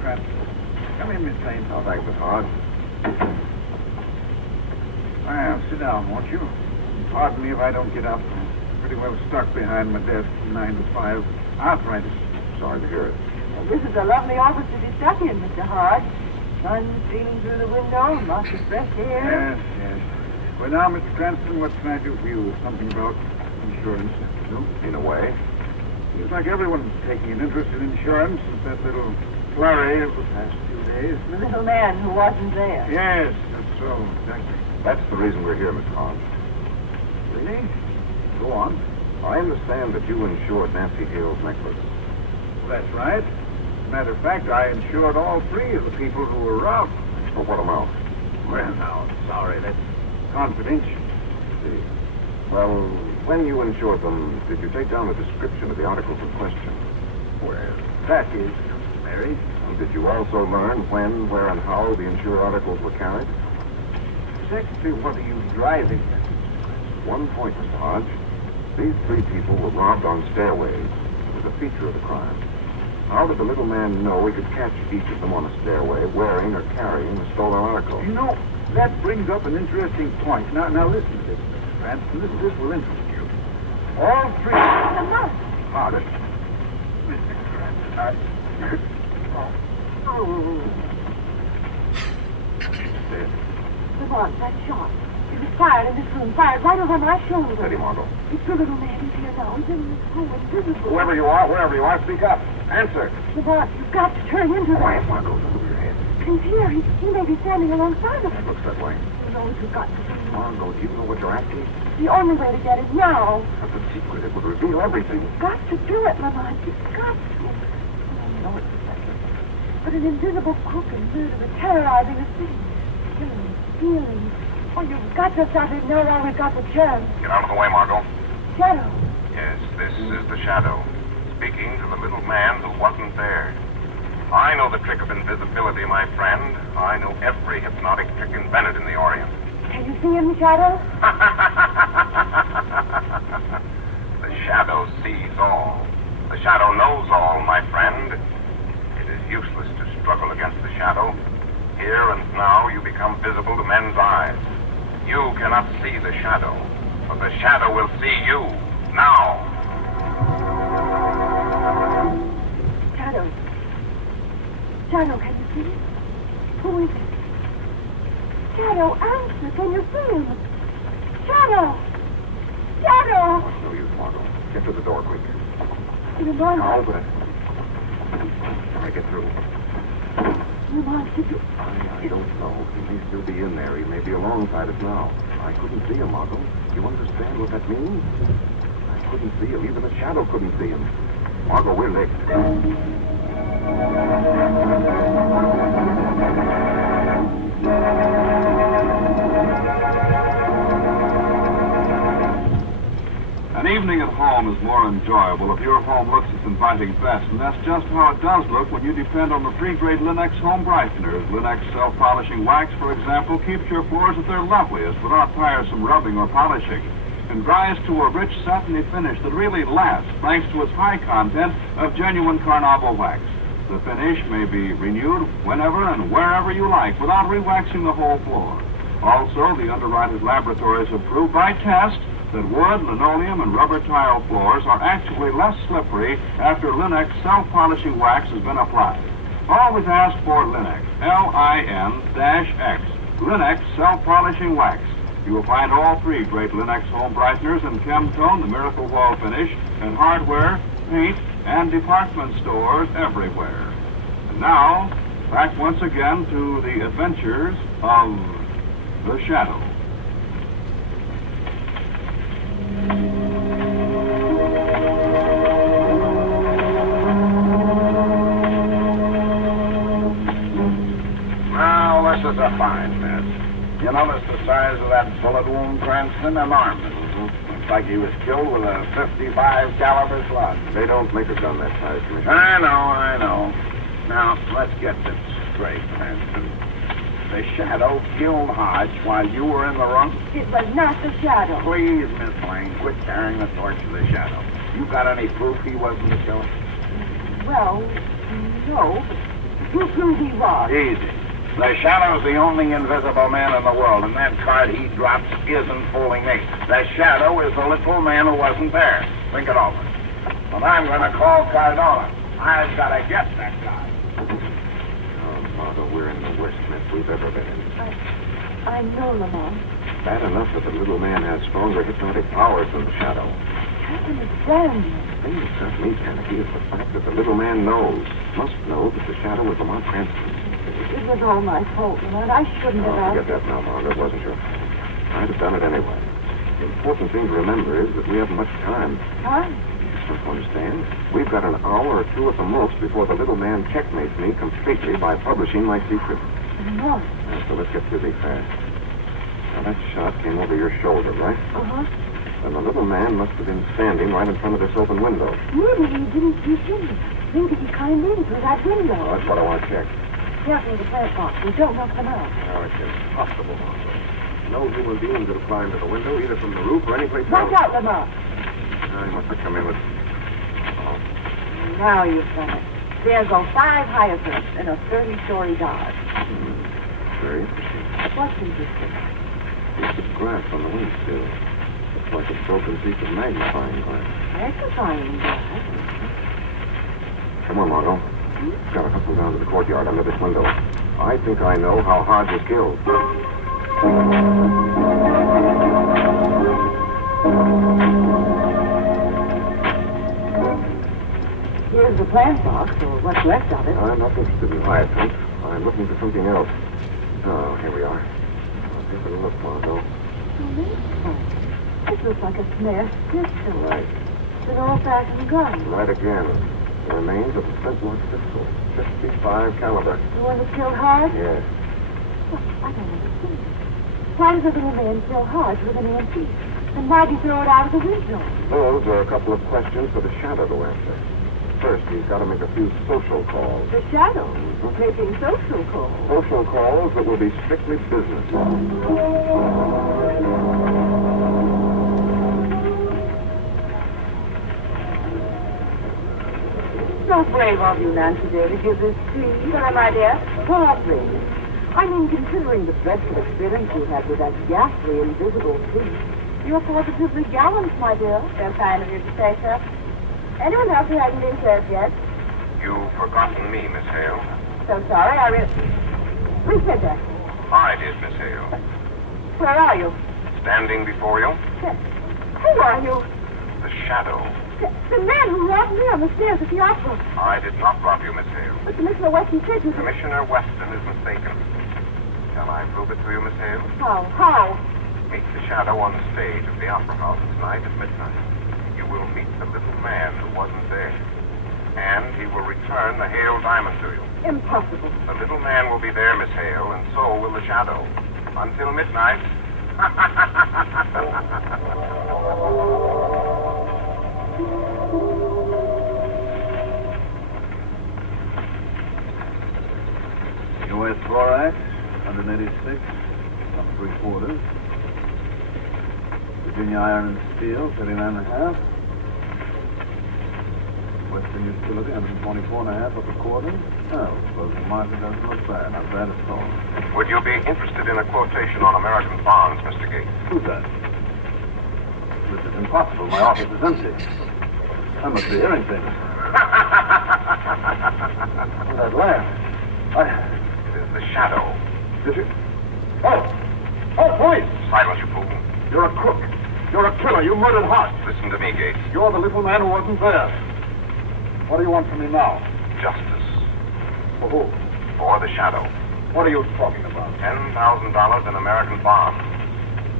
Cranston. Come in, Miss Lane. Oh, thanks, Miss Hard. Well, sit down, won't you? Pardon me if I don't get up. I'm pretty well stuck behind my desk from 9 to 5. Arthritis. Sorry to hear it. Well, this is a lovely office to be stuck in, Mr. Hart. Sun streaming through the window, lots of fresh air. Yes. Well, now, Mr. Cranston, what can I do for you? Something about insurance, no? In a way. Seems like everyone's taking an interest in insurance since that little flurry of the past few days. The little man who wasn't there. Yes, that's so, exactly. That's the reason we're here, Miss Hart. Really? Go on. I understand that you insured Nancy Hale's necklace. That's right. As a matter of fact, I insured all three of the people who were robbed. For what amount? Well, now, sorry, that's confidential. See. Well, when you insured them, did you take down a description of the articles in question? Well, that is customary. And did you also learn when, where, and how the insured articles were carried? Exactly what are you driving at? One point, Mr. Hodge. These three people were robbed on stairways. It was a feature of the crime. How did the little man know he could catch each of them on a stairway wearing or carrying a stolen article? You know, that brings up an interesting point. Now listen to this, Mr. Cranston. This will interest you. All three... Harder. Mr. Cranston, Dead. Lamont, that shot. It was fired in this room, fired right over my shoulder. Steady, Margot. It's the little man who's here now. He's in this room, invisible. Whoever you are, wherever you are, speak up. Answer. Lamont, you've got to turn into Quiet, that. Margot. Look over your head. He's here. He may be standing alongside of us. It looks that way. Who knows who's got to do it? Margot, do you know what you're asking? The only way to get it now. That's a secret. It would reveal everything. You've got to do it, Lamont. You've got to. No, it's But an invisible crook and murderer terrorizing the city. Killing, stealing. Oh, you've got to stop it now while we've got the chance. Get out of the way, Margot. Shadow. Yes, this is the Shadow, speaking to the little man who wasn't there. I know the trick of invisibility, my friend. I know every hypnotic trick invented in the Orient. Can you see him, Shadow? The Shadow sees all. The Shadow knows all, my friend. It is useless to struggle against the Shadow. Here and now you become visible to men's eyes. You cannot see the Shadow, but the Shadow will see you now. Shadow. Shadow, can you see him? Who is it? Shadow, answer. Can you see him? Shadow! Shadow! It's no use, Margot. Get to the door, quick. Lamont. Now open it. Can I get through? Lamont, did you... I don't know. He may still be in there. He may be alongside us now. I couldn't see him, Margot. You understand what that means? I couldn't see him. Even the Shadow couldn't see him. Margot, we're licked. An evening at home is more enjoyable if your home looks its inviting best, and that's just how it does look when you depend on the three great Linux home brighteners. Linux self-polishing wax, for example, keeps your floors at their loveliest without tiresome rubbing or polishing, and dries to a rich, satiny finish that really lasts thanks to its high content of genuine Carnauba wax. The finish may be renewed whenever and wherever you like without re-waxing the whole floor. Also, the underwriters' laboratories have proved by test that wood, linoleum, and rubber tile floors are actually less slippery after Linux self-polishing wax has been applied. Always ask for Linux, L-I-N-X, Linux self-polishing wax. You will find all three great Linux home brighteners in Chemtone, the Miracle Wall Finish, and hardware, paint, and department stores everywhere. And now, back once again to the adventures of the Shadow. Now, this is a fine mess. You notice the size of that bullet wound, Cranston? An arm. Looks like he was killed with a 55 caliber slug. They don't make a gun that size, Commissioner. I know. Now, let's get this straight, Cranston. The Shadow killed Hodge while you were in the room? It was not the Shadow. Please, Miss Lane, quit carrying the torch of the Shadow. You got any proof he wasn't the killer? Well, no. You prove he was. Easy. The Shadow's the only invisible man in the world, and that card he drops isn't fooling me. The Shadow is the little man who wasn't there. Think it over. But I'm going to call Cardona. I've got to get that guy. Oh, Margot, we're in the worst mess we've ever been in. I know, Lamont. Bad enough that the little man has stronger hypnotic powers than the Shadow. I can't understand you. The thing that got me panicky is the fact that the little man must know that the Shadow is Lamont Cranston. It was all my fault, Lamont. I shouldn't have Oh, forget asked. that now, Margot. It wasn't your fault. I'd have done it anyway. The important thing to remember is that we haven't much time. Time? You don't understand? We've got an hour or two at the most before the little man checkmates me completely by publishing my secret. Lamont. So let's get busy fast. Now, that shot came over your shoulder, right? Uh-huh. And the little man must have been standing right in front of this open window. Maybe he didn't see him. Maybe he climbed in through that window. Oh, that's what I want to check. Careful with the plant box. We don't knock them out. No, it's impossible, Margot. No human being could have climbed to the window, either from the roof or anyplace Watch else. out, Lamont. He must have come in with... Oh, Now you've done it. There go 5 hyacinths in a 30-story Dodge. very interesting. What's interesting? Piece of glass on the windowsill. Looks like a broken piece of magnifying glass. Magnifying glass. Come on, Margot. Got to hustle down to the courtyard under this window. I think I know how Hodge was killed. Here's the plant box, or what's left of it. I'm not interested in hyacinth. I'm looking for something else. Oh, here we are. I'll take a look, Margot. This looks like a smashed pistol. Right. It's an old-fashioned gun. Right again. The remains of a flintlock pistol. 55 caliber. The one that killed Hodge? Yes. Well, I don't understand. Why does the little man kill Hodge with an antique? And why did he throw it out of the window? Those are a couple of questions for the Shadow to answer. First, he's got to make a few social calls. The Shadow? Making social calls. Social calls that will be strictly business. So brave of you, Nancy Day, to give this plea. Sorry, my dear. Hardly. I mean, considering the dreadful experience you had with that ghastly invisible thief, you're positively gallant, my dear. So kind of you to say so. Anyone else who hasn't been served yet? You've forgotten me, Miss Hale. So sorry, Who said that? I did, Miss Hale. Where are you? Standing before you, Who are you? the Shadow. The man who robbed me on the stairs at the opera. I did not rob you, Miss Hale. But Commissioner Weston said you... Commissioner Weston is mistaken. Shall I prove it to you, Miss Hale? How? Meet the Shadow on the stage of the Opera House tonight at midnight. You will meet the little man who wasn't there. And he will return the Hale diamond to you. Impossible. The little man will be there, Miss Hale, and so will the Shadow. Until midnight. US Borax, 186, up 3/4. Virginia Iron and Steel, 39.5. Western Utility, 124.5, up 1/4. Oh, suppose the market doesn't look bad. Not bad at all. Would you be interested in a quotation on American bonds, Mr. Gates? Who's that? This is impossible. My office is empty. I must be hearing things. That laugh. It is the Shadow. Is it? Oh! Oh, police! Silence, you fool. You're a crook. You're a killer. You murdered Hodge. Listen to me, Gates. You're the little man who wasn't there. What do you want from me now? Justice For who? for the Shadow. What are you talking about? $10,000 in American bonds.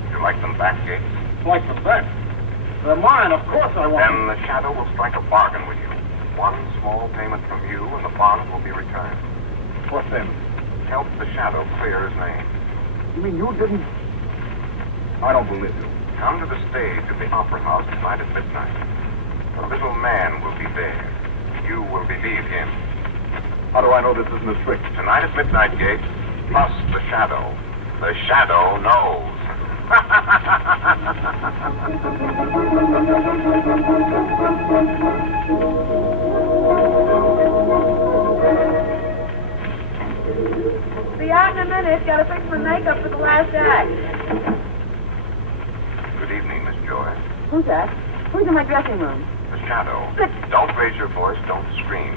Would you like them back, Gates? Like them back. They're mine, of course I want Then the Shadow will strike a bargain with you. One small payment from you, and the bonds will be returned. them. What then? Help the Shadow clear his name. You mean you didn't? I don't believe you. Come to the stage of the Opera House tonight at midnight. The little man will be there. You will believe him. How do I know this isn't a trick? Tonight at midnight, Gates, plus the Shadow. The Shadow knows. Be out in a minute. Gotta fix my makeup for the last act. Good evening, Miss Joy. Who's that? Who's in my dressing room? The shadow. But- Don't raise your voice. Don't scream.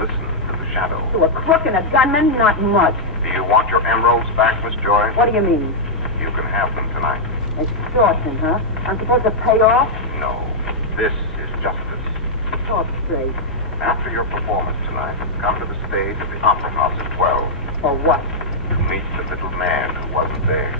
Listen to the shadow. To a crook and a gunman? Not much. Do you want your emeralds back, Miss Joy? What do you mean? You can have them tonight. Extortion, huh? I'm supposed to pay off? No. This is justice. Talk straight. After your performance tonight, come to the stage at the Opera House at 12 For what? to meet the little man who wasn't there.